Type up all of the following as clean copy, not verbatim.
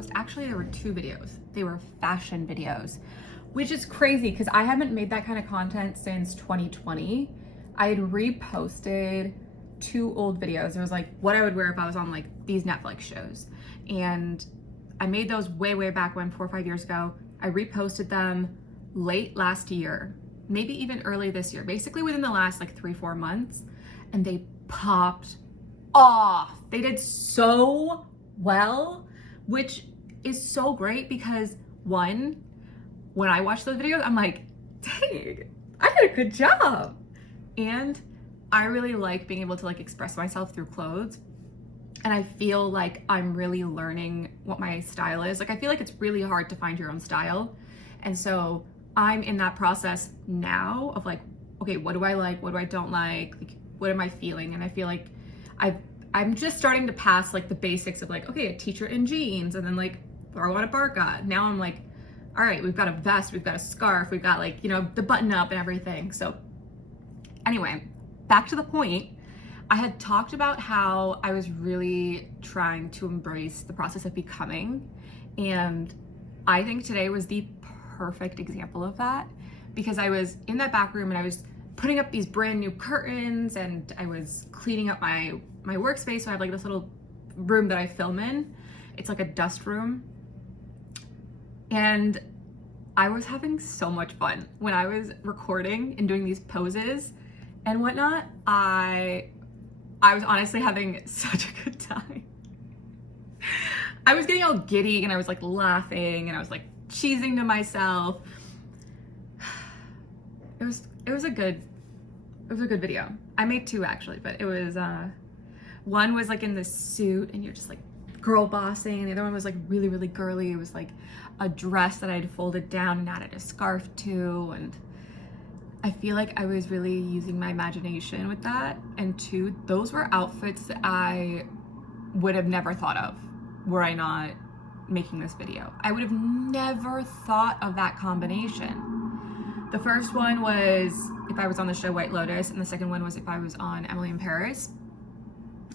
post. Actually, there were 2 videos. They were fashion videos, which is crazy because I haven't made that kind of content since 2020. I had reposted 2 old videos. It was like what I would wear if I was on like these Netflix shows. And I made those way back when, 4 or 5 years ago. I reposted them late last year, maybe even early this year, basically within the last like 3-4 months. And they popped off. They did so well, which is so great because one, when I watch those videos, I'm like, dang, I did a good job. And I really like being able to like express myself through clothes. And I feel like I'm really learning what my style is. Like, I feel like it's really hard to find your own style. And so I'm in that process now of like, okay, what do I like? What do I don't like? Like, what am I feeling? And I feel like I'm just starting to pass like the basics of like, okay, a t-shirt and jeans, and then like throw on a parka. Now I'm like, all right, we've got a vest, we've got a scarf, we've got like, you know, the button up and everything. So anyway, back to the point. I had talked about how I was really trying to embrace the process of becoming. And I think today was the perfect example of that, because I was in that back room and I was putting up these brand new curtains and I was cleaning up my workspace. So I have like this little room that I film in. It's like a dust room. And I was having so much fun when I was recording and doing these poses and whatnot. I was honestly having such a good time. I was getting all giddy and I was like laughing and I was like cheesing to myself. It was a good video. I made 2 actually, but it was one was like in this suit and you're just like girl bossing, and the other one was like really girly. It was like a dress that I'd folded down and added a scarf to, and I feel like I was really using my imagination with that. And 2, those were outfits that I would have never thought of were I not making this video. I would have never thought of that combination. The first one was if I was on the show White Lotus, and the second one was if I was on Emily in Paris.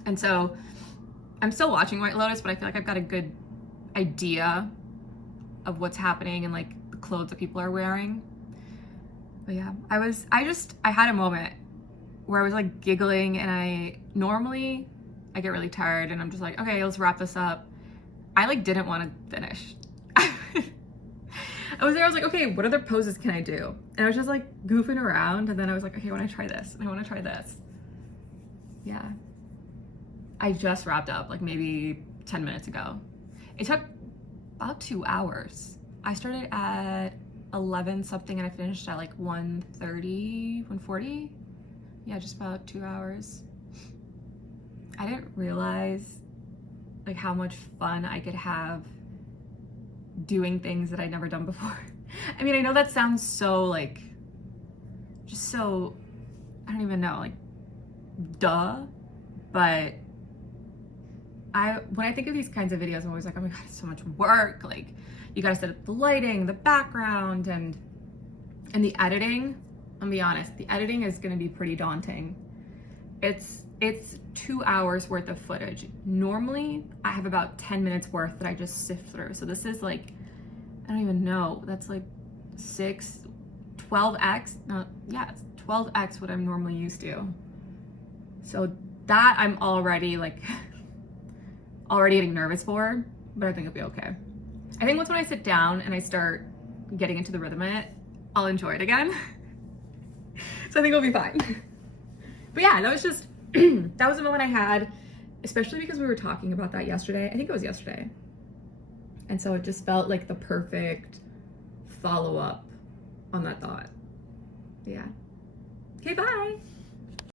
And so I'm still watching White Lotus, but I feel like I've got a good idea of what's happening and like the clothes that people are wearing. But yeah, I had a moment where I was like giggling, and I get really tired and I'm just like, okay, let's wrap this up. I like didn't want to finish. I was there, I was like, okay, what other poses can I do? And I was just like goofing around, and then I was like, okay, I want to try this, and I want to try this. Yeah. I just wrapped up like maybe 10 minutes ago. It took about 2 hours. I started at 11 something and I finished at like 1:30, 1:40. Yeah, just about 2 hours. I didn't realize like how much fun I could have doing things that I'd never done before. I mean, I know that sounds so like, just so, I don't even know, like, duh, but when I think of these kinds of videos, I'm always like, oh my God, it's so much work. Like, you gotta set up the lighting, the background, and the editing. I'll be honest, the editing is gonna be pretty daunting. It's 2 hours worth of footage. Normally, I have about 10 minutes worth that I just sift through. So this is like, I don't even know, that's like 12x, no, yeah, it's 12x what I'm normally used to. So that I'm already like, already getting nervous for, but I think it'll be okay. I think once when I sit down and I start getting into the rhythm of it, I'll enjoy it again. So I think it'll be fine. But yeah, that was just, that was a moment I had, especially because we were talking about that yesterday. I think it was yesterday. And so it just felt like the perfect follow-up on that thought. Yeah. Okay, bye.